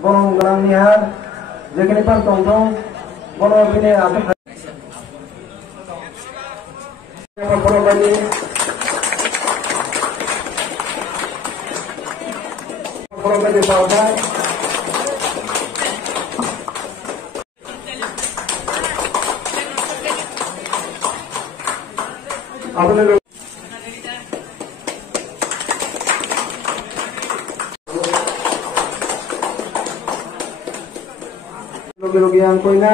Bong gelang niat, jadi pan tong bong bini ada. Bong bini, bong bini saudara. आपने लोग yang कोई ना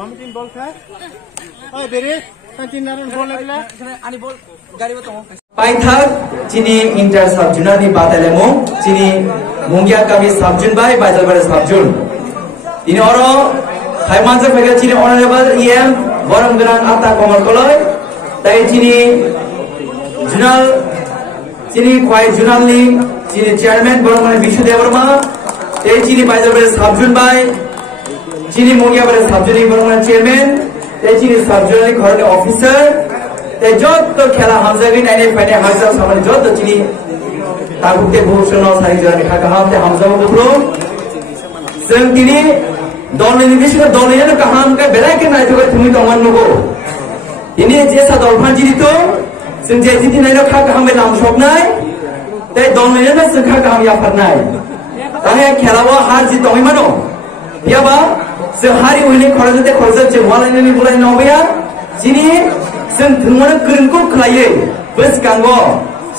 Committee ball था? Oh, बेरे, कंटिन्यू नारन ball लगला? आनी ball गाड़ी बताओ. पाइथार चीनी इंटर सब जुनानी बात है लेमो चीनी मुंगिया का भी सब जुन बाय बाजल बड़े सब जुन. इन औरों हाइमांस फैकल्टी चीनी ऑनरेबल EM वरंगरान आता कमर कोलोय ताई चीनी जुनाल चीनी क्वाई जुनाल ली चीनी चेयरमैन वरंगरान विशुदेव वर्मा ताई चीनी बाजल बड़े सब जुन बाय चीनी मुंगिया बड़े सब जुनी वरंगरान चेयरमैन ताई चीनी सब जुनाली घर के ऑफिसर ताई जो तो खेला हमसे भी नहीं पहने हमसे सामने जो तो चीनी ताकुते भूषण और सारी जगह निकाल कहाँ पे हमसे वो बुरो संगीनी दोनों निवेश का दोनों ने कहाँ हमका बेला के ना जो का तुम्हीं तो मन लो इन्हें जैसा दोलफान चीनी तो संजय जी नहीं ना कहाँ हमें नाम शोभना है ताई दोनों ने ना संखा कहाँ या फरना है ताकि खेला वो हार जीत तो ही मनो या बा संहारी उन्हें खर्च चेवाल इन्हें बुलाए ना हो गया चीनी जों थोंमानो गोरोंखौ खालायो बस गांगो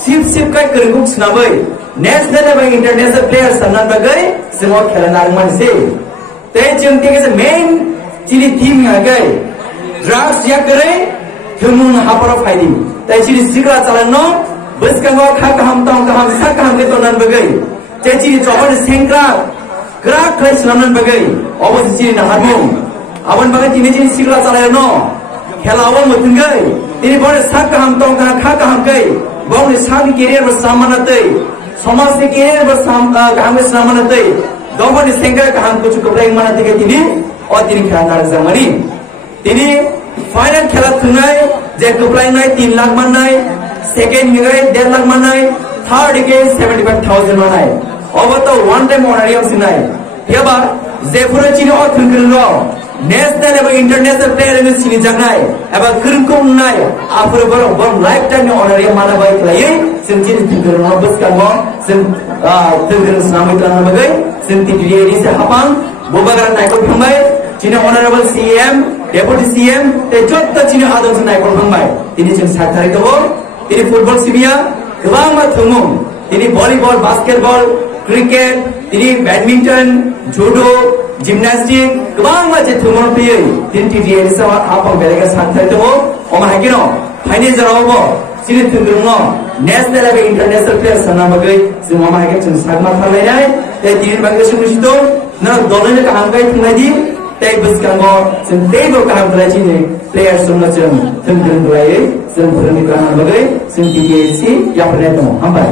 सिप काय गोरोंखौ सुनाबै नेशनल एबा इंटरनेशनल प्लेयर साननान बागै जों खेला नारमानसै तै जों तेगे मेन चिनि टीम हागै ड्रग्स या करे थोंमुन हापरो फाइदि तै चिनि सिग्रा चालानो बस गांगो खा गाहाम ताव गाहाम सा गाहाम के तनान बागै तै चिनि जबन सेंग्रा ग्रा खाय सुनानन बागै अबसि चिनि नाहारमु आबन बागै चिनि सिग्रा चालायनो खेलावा मतंगै तिनी बड़े साक हम तो खा हम गई बौने साग केरियर बर सामानतै समाज के केरियर बर हम सामानतै गवने सेंगर हम कुछ कपड़े मानतै के तिनी और तिनी खेला नार जमनी तिनी फाइनल खेला थुनाय जे कपड़े नाय 3 लाख माननाय सेकंड गय 1.5 लाख माननाय थर्ड के 75000 माननाय अब तो वन टाइम ऑनरियम सिनाय हेबा जेफुर चिनी और थुनग्रो नेशनल एवं इंटरनेशनल प्लेयर इन सिनी जगनाय एबा गोरोंखौ नुनाय आफोर बर लाइफ टाइम ऑनरियम मानाबाय खालायै जों चिनि थुनग्रो बस गामो जों थुनग्रो सामै ताना बागै जों टिटिएनि से हापां बोबागार नायखौ थांबाय चिनि ऑनरेबल CM डेपुटी CM ते जत्त चिनि आदम जों नायखौ थांबाय तिनि जों साथारि दङ तिनि फुटबल सिबिया गोबां मा थुमु तिनि भलिबल बास्केटबल क्रिकेट तिनि बैडमिंटन जुडो जिमनास्टिक गोबां मानसि थुमन फैयो तिनि टिटिएनि से हापां बेलेगा साथारि दङ अमा हागिनो फाइनल जरावबो चिनि थुनग्रो नेशनल एबा इंटरनेशनल प्लेयर साना बागै जों अमा हागे जों सागमा थालायनाय ते तिनि बागै सुनिसिदो ना दलने का हमगाय थुनायदि ते बसकांगो जों तेबो काम खालायचिनि प्लेयर्स जों थुनग्रो लायै जों फोरोंनि खालामना बागै जों टिटिएसि याफोरनाय दङ हामबाय।